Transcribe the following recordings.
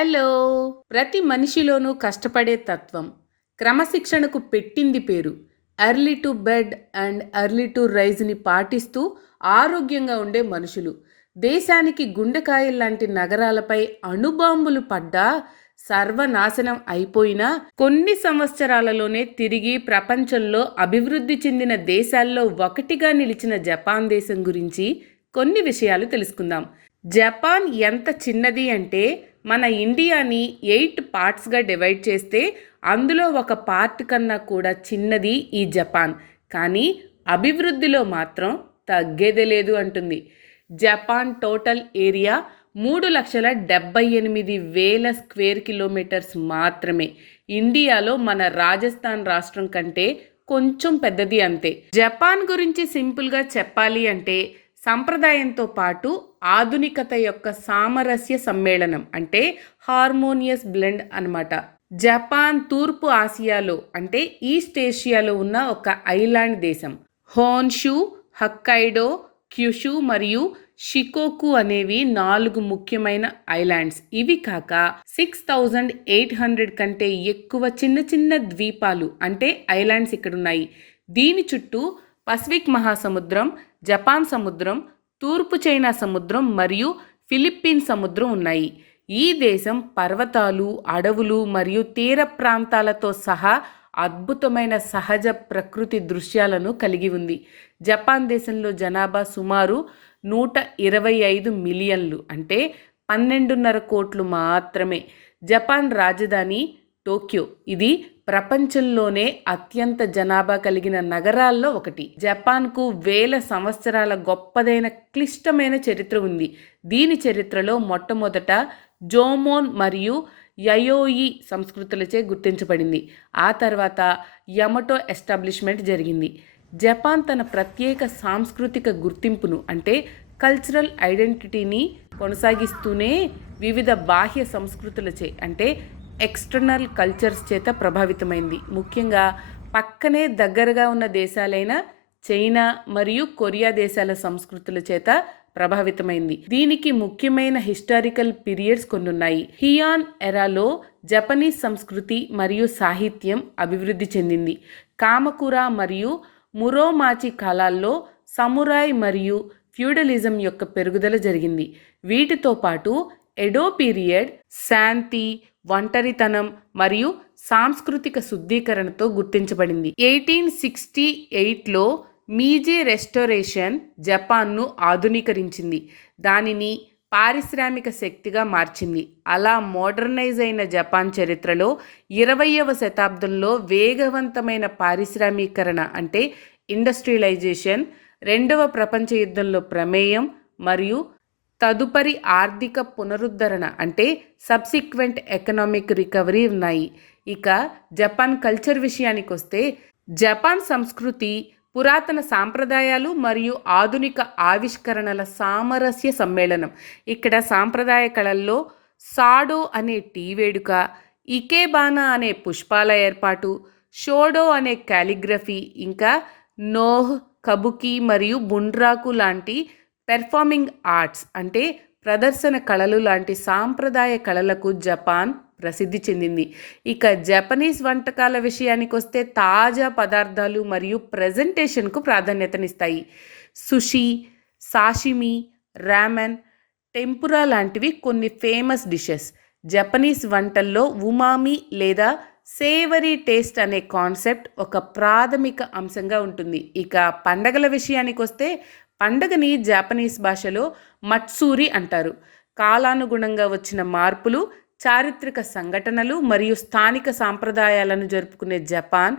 Hello. ప్రతి మనిషిలోనూ కష్టపడే తత్వం. క్రమశిక్షణకు పెట్టింది పేరు. Early to bed and early to రైజ్ని పాటిస్తూ ఆరోగ్యంగా ఉండే మనుషులు. దేశానికి గుండెకాయలు లాంటి నగరాలపై అణుబాంబులు పడ్డా సర్వనాశనం అయిపోయినా కొన్ని సంవత్సరాలలోనే తిరిగి ప్రపంచంలో అభివృద్ధి చెందిన దేశాల్లో ఒకటిగా నిలిచిన జపాన్ దేశం గురించి కొన్ని విషయాలు తెలుసుకుందాం. జపాన్ ఎంత చిన్నది అంటే మన ఇండియాని ఎయిట్ పార్ట్స్గా డివైడ్ చేస్తే అందులో ఒక పార్ట్ కన్నా కూడా చిన్నది ఈ జపాన్. కానీ అభివృద్ధిలో మాత్రం తగ్గేదే లేదు అంటుంది. జపాన్ టోటల్ ఏరియా మూడు లక్షల డెబ్బై ఎనిమిది వేల స్క్వేర్ కిలోమీటర్స్ మాత్రమే. ఇండియాలో మన రాజస్థాన్ రాష్ట్రం కంటే కొంచెం పెద్దది అంతే. జపాన్ గురించి సింపుల్గా చెప్పాలి అంటే సంప్రదాయంతో పాటు ఆధునికత యొక్క సామరస్య సమ్మేళనం అంటే హార్మోనియస్ బ్లెండ్ అన్నమాట. జపాన్ తూర్పు ఆసియాలో అంటే ఈస్ట్ ఏషియాలో ఉన్న ఒక ఐలాండ్ దేశం. హోన్షు హక్కైడో క్యుషు మరియు షికోకు అనేవి నాలుగు ముఖ్యమైన ఐలాండ్స్. ఇవి కాక సిక్స్ థౌజండ్ ఎయిట్ హండ్రెడ్ కంటే ఎక్కువ చిన్న చిన్న ద్వీపాలు అంటే ఐలాండ్స్ ఇక్కడ ఉన్నాయి దీని చుట్టూ పసిఫిక్ మహాసముద్రం జపాన్ సముద్రం తూర్పు చైనా సముద్రం మరియు ఫిలిప్పీన్ సముద్రం ఉన్నాయి. ఈ దేశం పర్వతాలు అడవులు మరియు తీర ప్రాంతాలతో సహా అద్భుతమైన సహజ ప్రకృతి దృశ్యాలను కలిగి ఉంది. జపాన్ దేశంలో జనాభా సుమారు నూట ఇరవై ఐదు మిలియన్లు అంటే పన్నెండున్నర కోట్లు మాత్రమే. జపాన్ రాజధాని టోక్యో. ఇది ప్రపంచంలోనే అత్యంత జనాభా కలిగిన నగరాల్లో ఒకటి. జపాన్కు వేల సంవత్సరాల గొప్పదైన క్లిష్టమైన చరిత్ర ఉంది. దీని చరిత్రలో మొట్టమొదట జోమోన్ మరియు యయోయి సంస్కృతులచే గుర్తించబడింది. ఆ తర్వాత యమటో ఎస్టాబ్లిష్మెంట్ జరిగింది. జపాన్ తన ప్రత్యేక సాంస్కృతిక గుర్తింపును అంటే కల్చరల్ ఐడెంటిటీని కొనసాగిస్తూనే వివిధ బాహ్య సంస్కృతులచే అంటే ఎక్స్టర్నల్ కల్చర్స్ చేత ప్రభావితమైంది. ముఖ్యంగా పక్కనే దగ్గరగా ఉన్న దేశాలైన చైనా మరియు కొరియా దేశాల సంస్కృతుల చేత ప్రభావితమైంది. దీనికి ముఖ్యమైన హిస్టారికల్ పీరియడ్స్ కొన్ని ఉన్నాయి హియాన్ ఎరాలో జపనీస్ సంస్కృతి మరియు సాహిత్యం అభివృద్ధి చెందింది. కామకుర మరియు మురోమాచి కాలాల్లో సమురాయ్ మరియు ఫ్యూడలిజం యొక్క పెరుగుదల జరిగింది. వీటితో పాటు ఎడో పీరియడ్ శాంతి ఒంటరితనం మరియు సాంస్కృతిక శుద్ధీకరణతో గుర్తించబడింది. ఎయిటీన్ సిక్స్టీ ఎయిట్లో మీజే రెస్టోరేషన్ జపాన్ను ఆధునీకరించింది. దానిని పారిశ్రామిక శక్తిగా మార్చింది. అలా మోడర్నైజ్ అయిన జపాన్ చరిత్రలో ఇరవయవ శతాబ్దంలో వేగవంతమైన పారిశ్రామీకరణ అంటే ఇండస్ట్రియలైజేషన్ రెండవ ప్రపంచ యుద్ధంలో ప్రమేయం మరియు తదుపరి ఆర్థిక పునరుద్ధరణ అంటే సబ్సిక్వెంట్ ఎకనామిక్ రికవరీ ఉన్నాయి. ఇక జపాన్ కల్చర్ విషయానికి వస్తే జపాన్ సంస్కృతి పురాతన సాంప్రదాయాలు మరియు ఆధునిక ఆవిష్కరణల సామరస్య సమ్మేళనం. ఇక్కడ సాంప్రదాయ కళల్లో సాడో అనే టీ వేడుక ఇకేబానా అనే పుష్పాల ఏర్పాటు షోడో అనే కాలిగ్రఫీ ఇంకా నోహ్ కబుకి మరియు బుండ్రాకు లాంటి పెర్ఫార్మింగ్ ఆర్ట్స్ అంటే ప్రదర్శన కళలు లాంటి సాంప్రదాయ కళలకు జపాన్ ప్రసిద్ధి చెందింది. ఇక జపనీస్ వంటకాల విషయానికి వస్తే తాజా పదార్థాలు మరియు ప్రజెంటేషన్కు ప్రాధాన్యతనిస్తాయి. సుషి సాషిమి రామెన్ టెంపురా లాంటివి కొన్ని ఫేమస్ డిషెస్. జపనీస్ వంటల్లో ఉమామి లేదా సేవరీ టేస్ట్ అనే కాన్సెప్ట్ ఒక ప్రాథమిక అంశంగా ఉంటుంది. ఇక పండగల విషయానికి వస్తే పండగని జాపనీస్ భాషలో మట్సూరి అంటారు. కాలానుగుణంగా వచ్చిన మార్పులు చారిత్రక సంఘటనలు మరియు స్థానిక సాంప్రదాయాలను జరుపుకునే జపాన్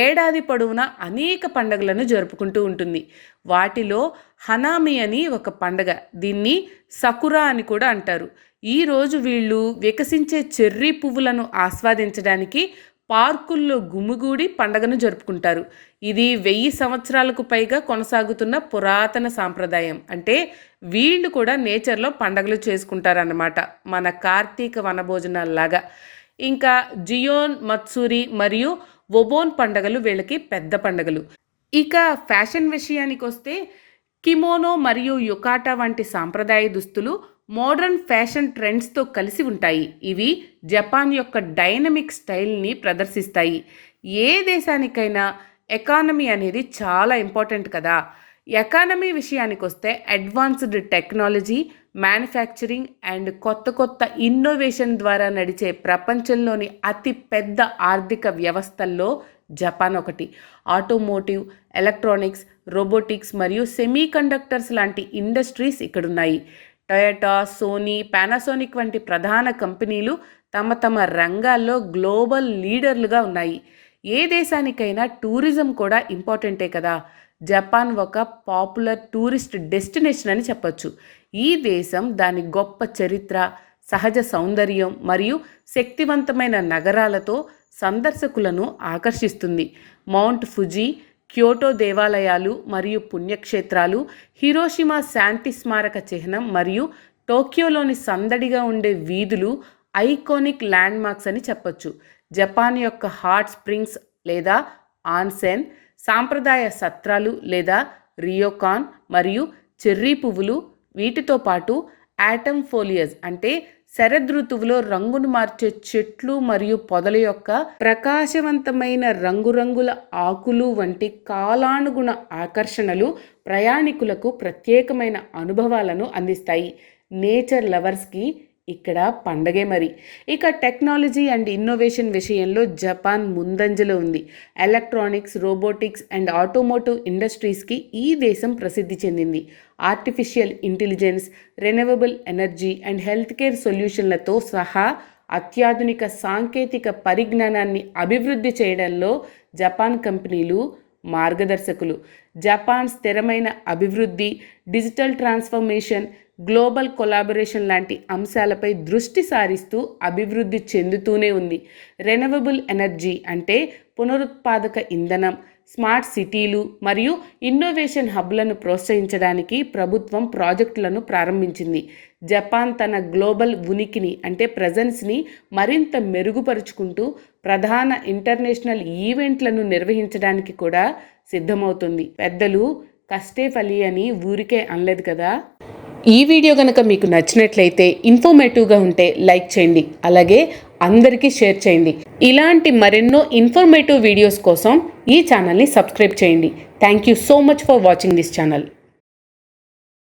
ఏడాది పొడవునా అనేక పండుగలను జరుపుకుంటూ ఉంటుంది. వాటిలో హనామి అని ఒక పండగ దీన్ని సకురా అని కూడా అంటారు. ఈరోజు వీళ్ళు వికసించే చెర్రీ పువ్వులను ఆస్వాదించడానికి పార్కుల్లో గుమిగూడి పండగను జరుపుకుంటారు. ఇది వెయ్యి సంవత్సరాలకు పైగా కొనసాగుతున్న పురాతన సాంప్రదాయం. అంటే వీళ్ళు కూడా నేచర్లో పండగలు చేసుకుంటారన్నమాట. మన కార్తీక వనభోజనాల్లాగా. ఇంకా జియోన్ మత్సూరి మరియు ఒబోన్ పండగలు వీళ్ళకి పెద్ద పండగలు. ఇక ఫ్యాషన్ విషయానికి వస్తే కిమోనో మరియు యుకాటా వంటి సాంప్రదాయ దుస్తులు మోడర్న్ ఫ్యాషన్ ట్రెండ్స్తో కలిసి ఉంటాయి. ఇవి జపాన్ యొక్క డైనమిక్ స్టైల్ని ప్రదర్శిస్తాయి. ఏ దేశానికైనా ఎకానమీ అనేది చాలా ఇంపార్టెంట్ కదా. ఎకానమీ విషయానికి వస్తే అడ్వాన్స్డ్ టెక్నాలజీ మ్యానుఫ్యాక్చరింగ్ అండ్ కొత్త కొత్త ఇన్నోవేషన్ ద్వారా నడిచే ప్రపంచంలోని అతి పెద్ద ఆర్థిక వ్యవస్థల్లో జపాన్ ఒకటి. ఆటోమోటివ్ ఎలక్ట్రానిక్స్ రోబోటిక్స్ మరియు సెమీ కండక్టర్స్ లాంటి ఇండస్ట్రీస్ ఇక్కడున్నాయి. టొయోటా సోనీ పానాసోనిక్ వంటి ప్రధాన కంపెనీలు తమ తమ రంగాల్లో గ్లోబల్ లీడర్లుగా ఉన్నాయి. ఏ దేశానికైనా టూరిజం కూడా ఇంపార్టెంటే కదా? జపాన్ ఒక పాపులర్ టూరిస్ట్ డెస్టినేషన్ అని చెప్పొచ్చు. ఈ దేశం దాని గొప్ప చరిత్ర సహజ సౌందర్యం మరియు శక్తివంతమైన నగరాలతో సందర్శకులను ఆకర్షిస్తుంది. మౌంట్ ఫుజీ క్యోటో దేవాలయాలు మరియు పుణ్యక్షేత్రాలు హిరోషిమా శాంతి స్మారక చిహ్నం మరియు టోక్యోలోని సందడిగా ఉండే వీధులు ఐకానిక్ ల్యాండ్ మార్క్స్ అని చెప్పొచ్చు. జపాన్ యొక్క హాట్ స్ప్రింగ్స్ లేదా ఆన్సెన్ సాంప్రదాయ సత్రాలు లేదా రియోకాన్ మరియు చెర్రీ పువ్వులు వీటితో పాటు యాటమ్ ఫోలియస్ అంటే శరదృతువులో రంగును మార్చే చెట్లు మరియు పొదల యొక్క ప్రకాశవంతమైన రంగురంగుల ఆకులు వంటి కాలానుగుణ ఆకర్షణలు ప్రయాణికులకు ప్రత్యేకమైన అనుభవాలను అందిస్తాయి. నేచర్ లవర్స్కి ఇక్కడ పండగే మరి. ఇక టెక్నాలజీ అండ్ ఇన్నోవేషన్ విషయంలో జపాన్ ముందంజలో ఉంది. ఎలక్ట్రానిక్స్ రోబోటిక్స్ అండ్ ఆటోమోటివ్ ఇండస్ట్రీస్కి ఈ దేశం ప్రసిద్ధి చెందింది. Artificial intelligence renewable energy and health care సొల్యూషన్లతో సహా అత్యాధునిక సాంకేతిక పరిజ్ఞానాన్ని అభివృద్ధి చేయడంలో జపాన్ కంపెనీలు మార్గదర్శకులు. జపాన్ స్థిరమైన అభివృద్ధి డిజిటల్ ట్రాన్స్ఫర్మేషన్ గ్లోబల్ కొలాబరేషన్ లాంటి అంశాలపై దృష్టి సారిస్తూ అభివృద్ధి చెందుతూనే ఉంది. రెనవబుల్ ఎనర్జీ అంటే పునరుత్పాదక ఇంధనం స్మార్ట్ సిటీలు మరియు ఇన్నోవేషన్ హబ్లను ప్రోత్సహించడానికి ప్రభుత్వం ప్రాజెక్టులను ప్రారంభించింది. జపాన్ తన గ్లోబల్ ఉనికిని అంటే ప్రజెన్స్ని మరింత మెరుగుపరుచుకుంటూ ప్రధాన ఇంటర్నేషనల్ ఈవెంట్లను నిర్వహించడానికి కూడా సిద్ధమవుతుంది. పెద్దలు కష్టే ఫలి అని ఊరికే అనలేదు కదా? ఈ వీడియో కనుక మీకు నచ్చినట్లయితే ఇన్ఫర్మేటివ్గా ఉంటే లైక్ చేయండి. అలాగే అందరికీ షేర్ చేయండి. ఇలాంటి మరెన్నో ఇన్ఫర్మేటివ్ వీడియోస్ కోసం ఈ ఛానల్ని సబ్స్క్రైబ్ చేయండి. Thank you so much for watching this channel